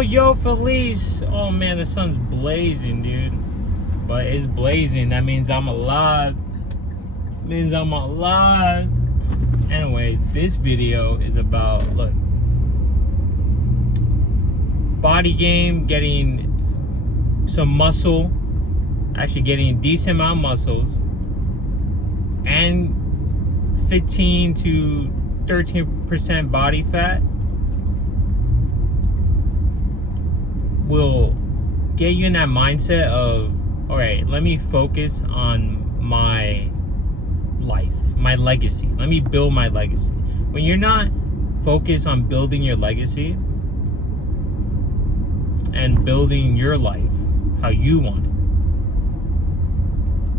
Yo, Felice. Oh man, the sun's blazing, dude. But it's blazing. That means I'm alive. Anyway, this video is about, look, body game, getting some muscle, actually getting a decent amount of muscles, and 15 to 13% body fat will get you in that mindset of, all right, let me focus on my life, my legacy. Let me build my legacy. When you're not focused on building your legacy and building your life how you want it,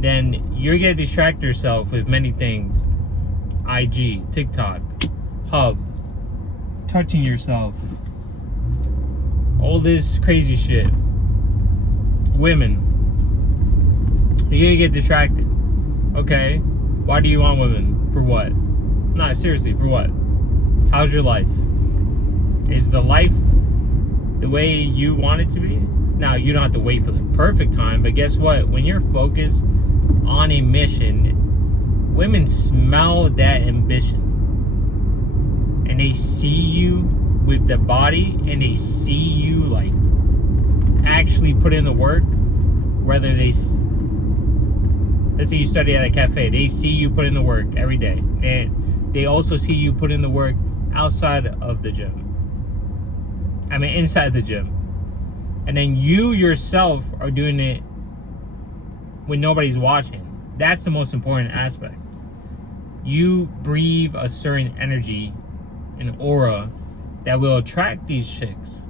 then you're gonna distract yourself with many things. IG, TikTok, Hub, touching yourself, all this crazy shit. Women, you're gonna get distracted. Okay, why do you want women? For what? Nah, seriously, for what? How's your life? Is the life the way you want it to be? Now, you don't have to wait for the perfect time, but guess what? When you're focused on a mission, women smell that ambition. And they see you with the body, and they see you like actually put in the work. Whether let's say you study at a cafe, they see you put in the work every day. And they also see you put in the work outside of the gym. I mean, inside the gym. And then you yourself are doing it when nobody's watching. That's the most important aspect. You breathe a certain energy, an aura that will attract these chicks.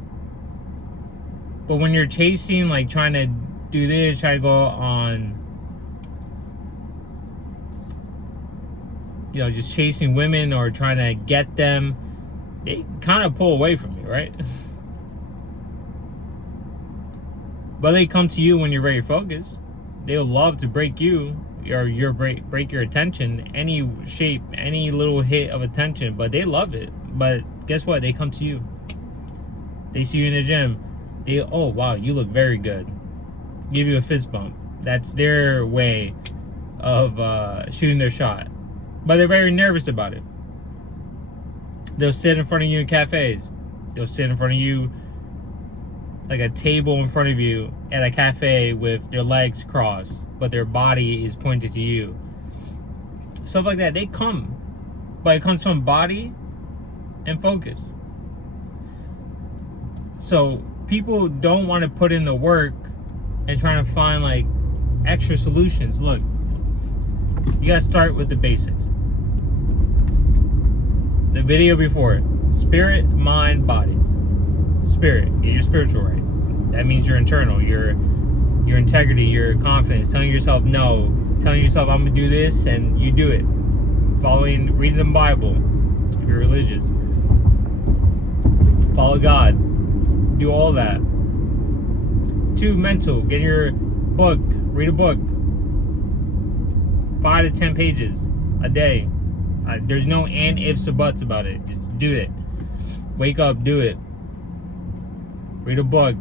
But when you're chasing, like trying to do this, try to go on, you know, just chasing women or trying to get them, they kind of pull away from you, right? But they come to you when you're very focused. They'll love to break you, or break your attention, any shape, any little hit of attention, but they love it. But guess what? They come to you. They see you in the gym. Oh wow, you look very good. Give you a fist bump. That's their way of shooting their shot. But they're very nervous about it. They'll sit in front of you in cafes. They'll sit in front of you, like a table in front of you at a cafe with their legs crossed, but their body is pointed to you. Stuff like that. They come. But it comes from body and focus. So people don't want to put in the work and trying to find like extra solutions. Look, you gotta start with the basics. The video before it: spirit, mind, body. Spirit, get your spiritual right. That means your internal, your integrity, your confidence, telling yourself no, telling yourself I'm gonna do this, and you do it. Reading the Bible, if you're religious. Follow God. Do all that. 2, mental. Get your book. Read a book. 5 to 10 pages a day. There's no and, ifs, or buts about it. Just do it. Wake up, do it. Read a book.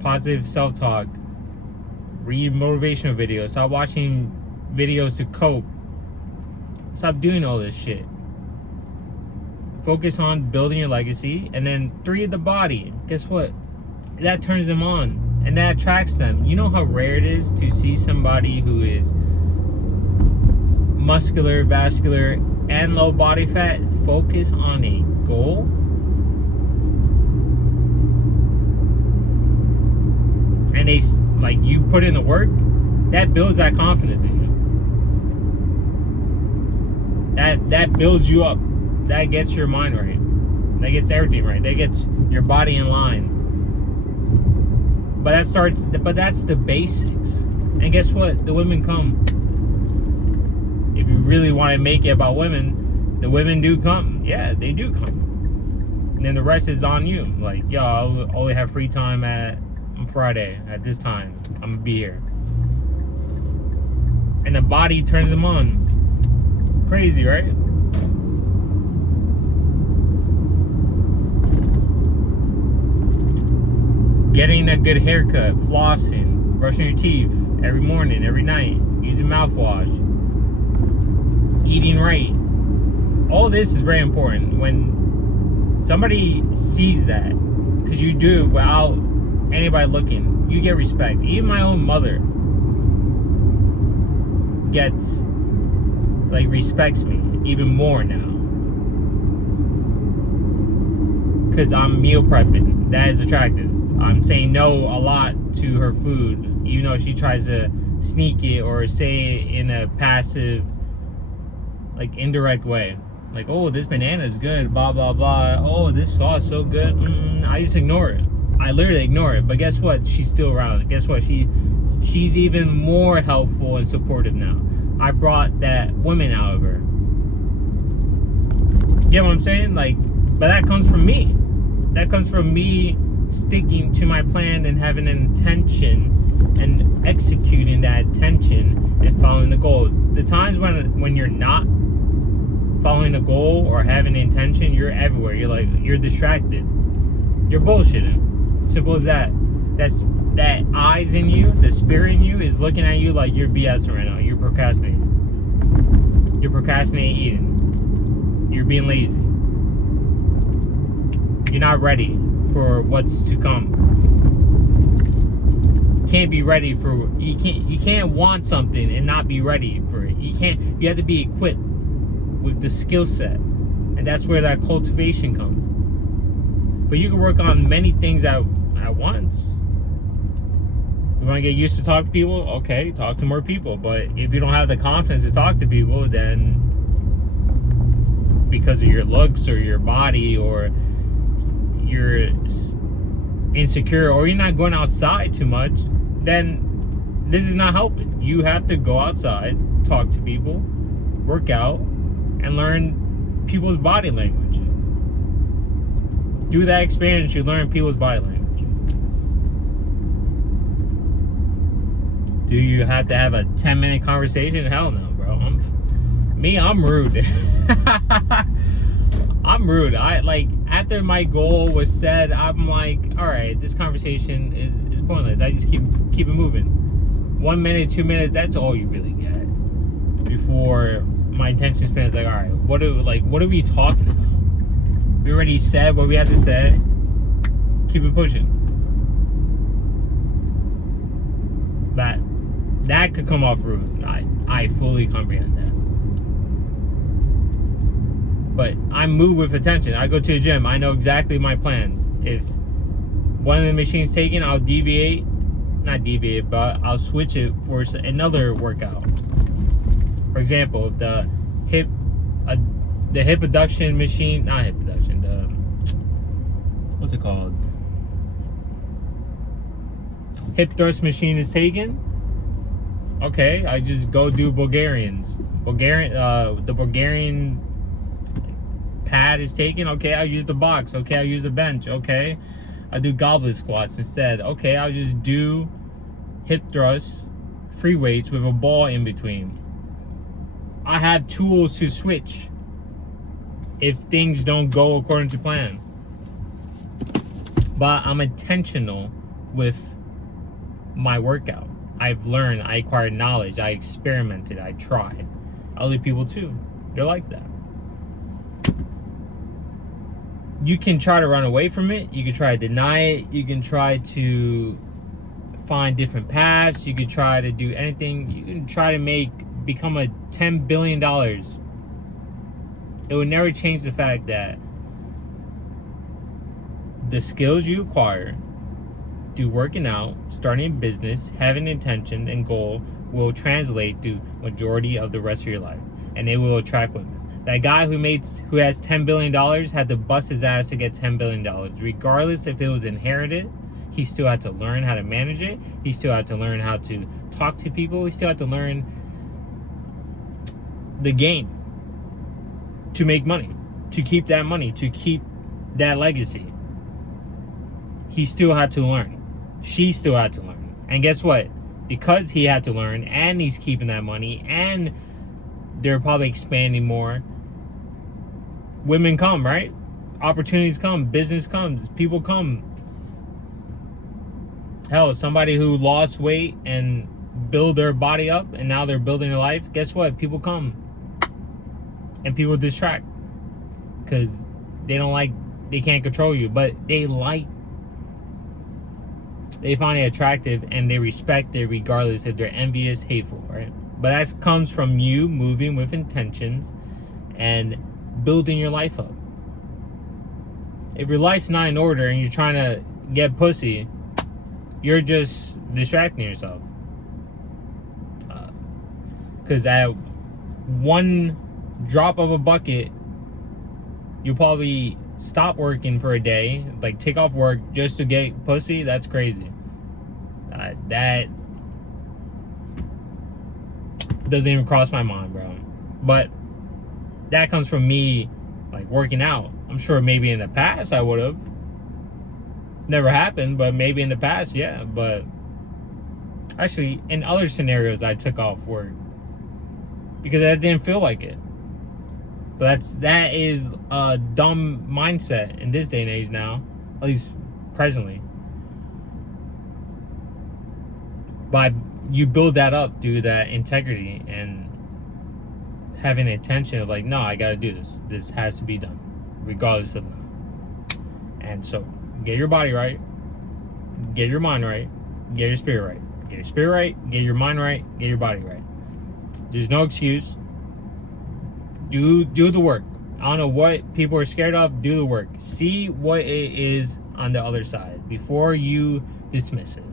Positive self-talk. Read motivational videos. Stop watching videos to cope. Stop doing all this shit. Focus on building your legacy. And then 3, the body. Guess what? That turns them on. And that attracts them. You know how rare it is to see somebody who is muscular, vascular, and low body fat focus on a goal? And they, like, you put in the work, that builds that confidence in you. That builds you up. That gets your mind right. That gets everything right. That gets your body in line. But that's the basics. And guess what? The women come. If you really want to make it about women, the women do come. Yeah, they do come. And then the rest is on you. Like, yo, I'll only have free time on Friday at this time. I'm gonna be here. And the body turns them on. Crazy, right? getting a good haircut, flossing, brushing your teeth every morning, every night, using mouthwash, eating right. All this is very important. When somebody sees that, because you do it without anybody looking, you get respect. Even my own mother gets, like, respects me even more now. Because I'm meal prepping. That is attractive. I'm saying no a lot to her food, even though she tries to sneak it or say it in a passive, like, indirect way. Like, oh, this banana is good, blah, blah, blah. Oh, this sauce is so good. I just ignore it. I literally ignore it. But guess what? She's still around. Guess what? She's even more helpful and supportive now. I brought that woman out of her. You get what I'm saying? Like, but that comes from me. That comes from me sticking to my plan and having an intention and executing that intention and following the goals. The times when you're not following a goal or having an intention, you're everywhere. You're distracted. You're bullshitting. Simple as that. That eyes in you, the spirit in you is looking at you like you're BSing right now. You're procrastinating. You're procrastinating eating. You're being lazy. You're not ready for what's to come. Can't be ready for you can't want something and not be ready for it. You have to be equipped with the skill set. And that's where that cultivation comes. But you can work on many things at once. You want to get used to talk to people? Okay, talk to more people. But if you don't have the confidence to talk to people, then because of your looks or your body or you're insecure or you're not going outside too much, then this is not helping. You have to go outside, talk to people, work out, and learn people's body language. Do that experience, you learn people's body language. Do you have to have a 10-minute conversation? Hell no, bro. I'm rude. I'm rude. After my goal was said, I'm like, all right, this conversation is pointless. I just keep it moving. 1 minute, 2 minutes, that's all you really get. Before my attention span is like, all right, what are we talking about? We already said what we had to say. Keep it pushing. That could come off rude. I fully comprehend that. But I move with attention. I go to the gym. I know exactly my plans. If one of the machines taken, I'll not deviate, but I'll switch it for another workout. For example, if the hip abduction machine, not hip abduction, what's it called? Hip thrust machine is taken. Okay, I just go do the Bulgarian pad is taken. Okay, I'll use the box. Okay, I'll use a bench. Okay, I'll do goblet squats instead. Okay, I'll just do hip thrusts, free weights with a ball in between. I have tools to switch if things don't go according to plan. But I'm intentional with my workout. I've learned, I acquired knowledge, I experimented, I tried. Other people too, they're like that. You can try to run away from it, you can try to deny it, you can try to find different paths, you can try to do anything, you can try to become a $10 billion. It would never change the fact that the skills you acquire through working out, starting a business, having intention and goal will translate to majority of the rest of your life, and it will attract women. That guy who has $10 billion had to bust his ass to get $10 billion. Regardless if it was inherited, he still had to learn how to manage it. He still had to learn how to talk to people. He still had to learn the game to make money, to keep that money, to keep that legacy. He still had to learn. She still had to learn. And guess what? Because he had to learn and he's keeping that money and they're probably expanding more, women come, right? Opportunities come, business comes, people come. Hell, somebody who lost weight and build their body up and now they're building their life, guess what? People come and people distract because they can't control you, but they find it attractive and they respect it regardless if they're envious, hateful, right? But that comes from you moving with intentions and building your life up. If your life's not in order and you're trying to get pussy, you're just distracting yourself. Because at one drop of a bucket, you'll probably stop working for a day, like take off work just to get pussy. That's crazy. That doesn't even cross my mind, bro. But that comes from me, like, working out. I'm sure maybe in the past I would have. Never happened, but maybe in the past, yeah. But actually, in other scenarios, I took off work because I didn't feel like it. But that is a dumb mindset in this day and age now, at least presently. But you build that up through that integrity and having an intention of like, no, I gotta do this. This has to be done, regardless of that. And so, get your body right, get your mind right, get your spirit right. Get your spirit right, get your mind right, get your body right. There's no excuse. Do the work. I don't know what people are scared of. Do the work. See what it is on the other side before you dismiss it.